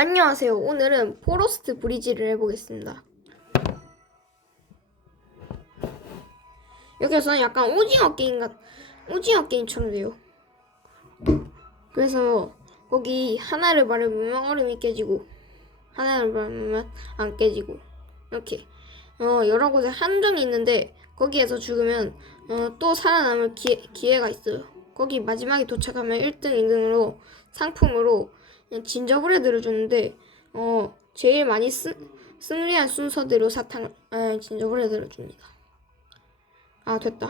안녕하세요. 오늘은 포로스트 브리지를 해보겠습니다. 여기서 약간 오징어 게임 같, 오징어 게임처럼 돼요. 그래서 거기 하나를 바르면 얼음이 깨지고 하나를 바르면 안 깨지고 이렇게 어, 여러 곳에 한정이 있는데 거기에서 죽으면 어, 또 살아남을 기회, 기회가 있어요. 거기 마지막에 도착하면 1등, 2등으로 상품으로 그냥 진저브레드를 주는데 어 제일 많이 승, 승리한 순서대로 사탕 아, 진저브레드를 줍니다. 아 됐다.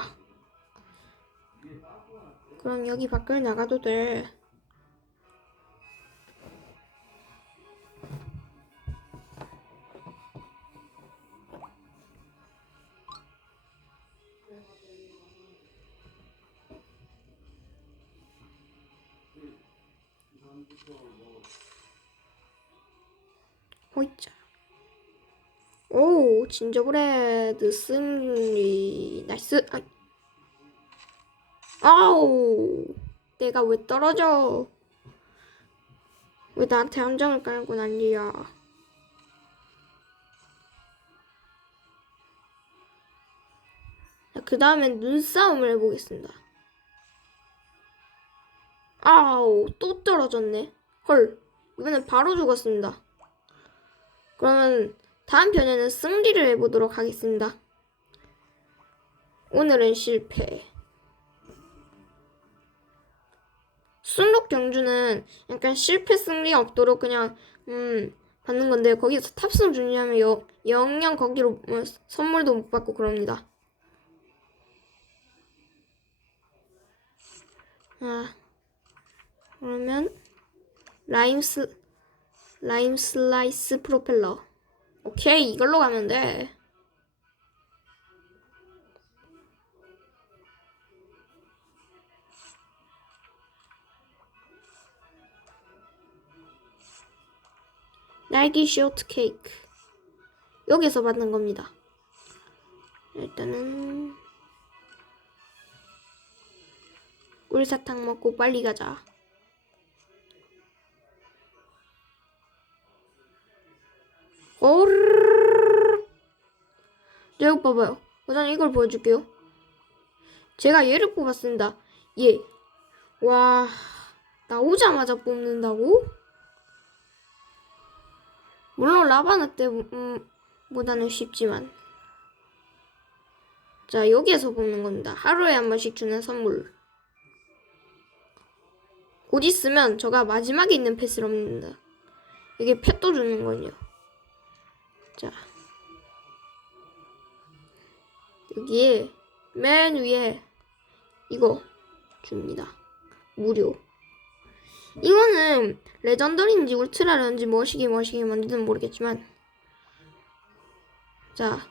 그럼 여기 밖을 나가도 돼. 호이자. 오, 진저브레드 승리. 나이스. 아. 아우. 내가 왜 떨어져? 왜 나한테 함정을 깔고 난리야? 그 다음엔 눈싸움을 해보겠습니다. 아우, 또 떨어졌네. 헐, 이번엔 바로 죽었습니다. 그러면 다음 편에는 승리를 해보도록 하겠습니다. 오늘은 실패. 순록 경주는 약간 실패 승리 없도록 그냥 음 받는 건데 거기서 탑승 준비하면 여, 영영 거기로 뭐 선물도 못 받고 그럽니다. 아 그러면 라임스 라임 슬라이스 프로펠러. 오케이, 이걸로 가면 돼. 날기 쇼트 케이크. 여기서 받는 겁니다. 일단은 꿀사탕 먹고 빨리 가자. 자, 이거 봐봐요. 우선 이걸 보여줄게요. 제가 얘를 뽑았습니다. 얘. 와, 나오자마자 뽑는다고? 물론 라바나 때, 음, 보다는 쉽지만. 자, 여기에서 뽑는 겁니다. 하루에 한 번씩 주는 선물. 곧 있으면 저가 마지막에 있는 패스를 없는다. 이게 펫도 주는 거요. 자 여기에 맨 위에 이거 줍니다. 무료. 이거는 레전더리인지 울트라라는지 뭐시기 뭐시기 뭔지는 모르겠지만 자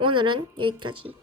오늘은 여기까지